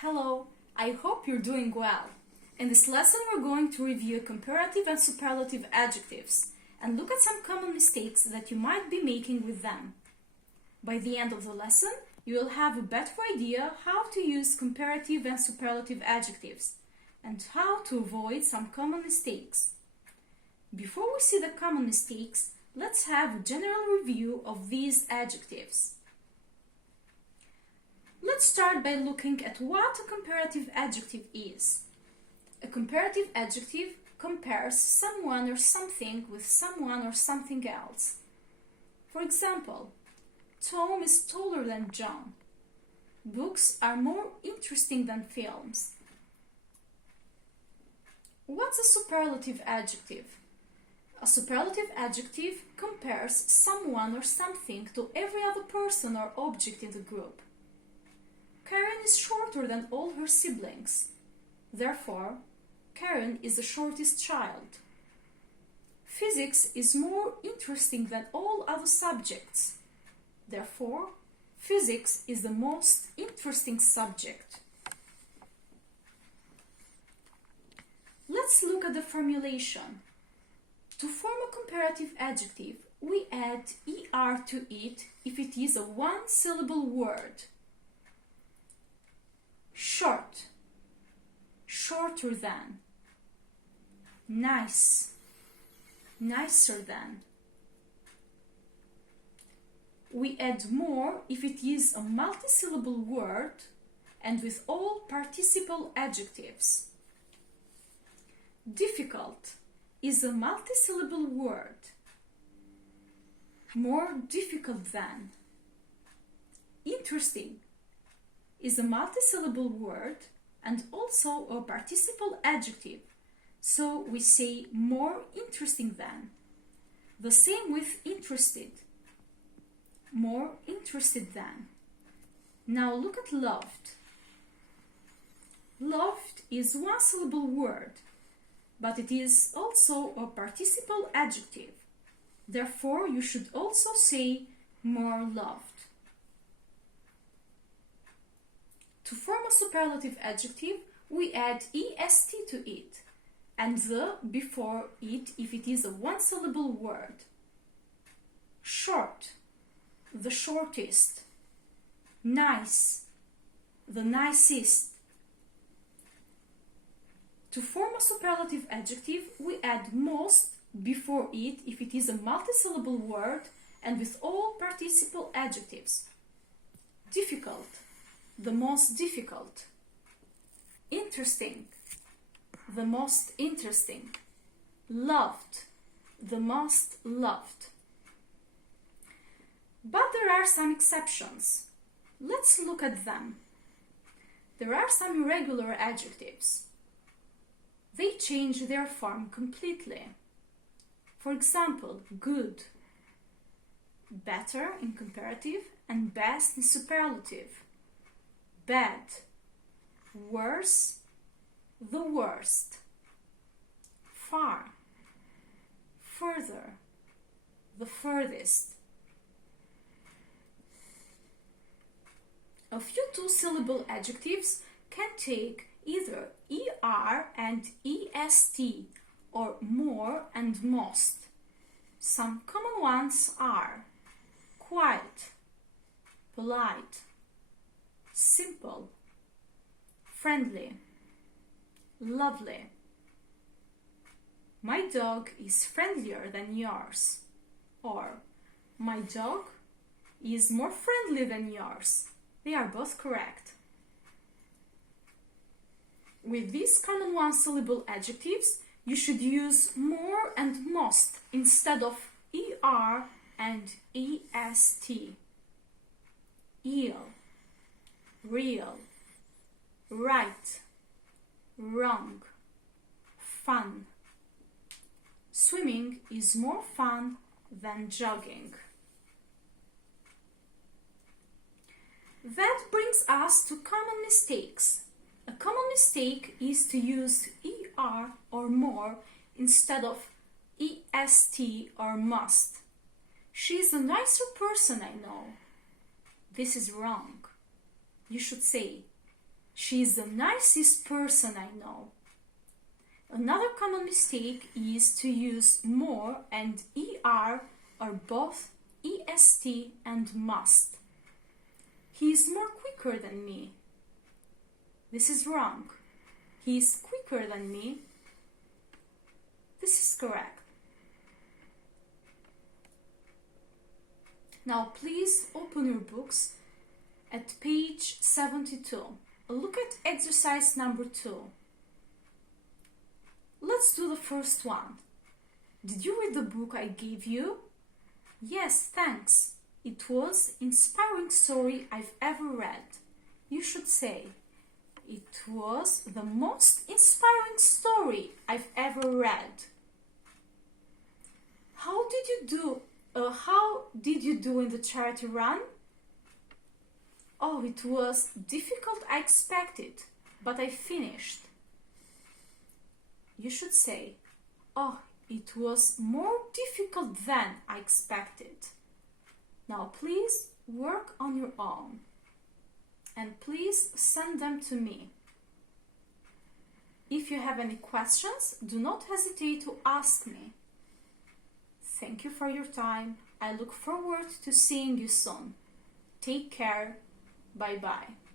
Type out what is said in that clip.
Hello, I hope you're doing well. In this lesson we're going to review comparative and superlative adjectives and look at some common mistakes that you might be making with them. By the end of the lesson, you will have a better idea how to use comparative and superlative adjectives and how to avoid some common mistakes. Before we see the common mistakes, let's have a general review of these adjectives. Let's start by looking at what a comparative adjective is. A comparative adjective compares someone or something with someone or something else. For example, Tom is taller than John. Books are more interesting than films. What's a superlative adjective? A superlative adjective compares someone or something to every other person or object in the group. Karen is shorter than all her siblings. Therefore, Karen is the shortest child. Physics is more interesting than all other subjects. Therefore, physics is the most interesting subject. Let's look at the formulation. To form a comparative adjective, we add er to it if it is a one-syllable word. Short, shorter than. Nice, nicer than. We add more if it is a multisyllable word and with all participle adjectives. Difficult is a multisyllable word. More difficult than. Interesting is a multisyllable word and also a participle adjective, so we say more interesting than. The same with interested. More interested than. Now look at loved. Loved is one syllable word, but it is also a participle adjective. Therefore, you should also say more loved. To form a superlative adjective, we add est to it and the before it if it is a one-syllable word. Short, the shortest. Nice, the nicest. To form a superlative adjective, we add most before it if it is a multisyllable word and with all participle adjectives. Difficult, the most difficult. Interesting, the most interesting. Loved, the most loved. But there are some exceptions. Let's look at them. There are some irregular adjectives. They change their form completely. For example, good, better in comparative and best in superlative. Bad, worse, the worst. Far, further, the furthest. A few two-syllable adjectives can take either er and est or more and most. Some common ones are quiet, polite, simple, friendly, lovely. My dog is friendlier than yours. Or, my dog is more friendly than yours. They are both correct. With these common one-syllable adjectives, you should use more and most instead of er and est. Ill, real, right, wrong, fun. Swimming is more fun than jogging. That brings us to common mistakes. A common mistake is to use er or more instead of est or must. She is a nicer person, I know. This is wrong. You should say, She's the nicest person I know. Another common mistake is to use more and er or both est and must. He is more quicker than me. This is wrong. He is quicker than me. This is correct. Now please open your books at page 72. Look at exercise number 2. Let's do the first one. Did you read the book I gave you? Yes, thanks. It was inspiring story I've ever read. You should say, it was the most inspiring story I've ever read. How did you do in the charity run? Oh, it was difficult, I expected, but I finished. You should say, oh, it was more difficult than I expected. Now please work on your own and please send them to me. If you have any questions, do not hesitate to ask me. Thank you for your time. I look forward to seeing you soon. Take care. Bye-bye.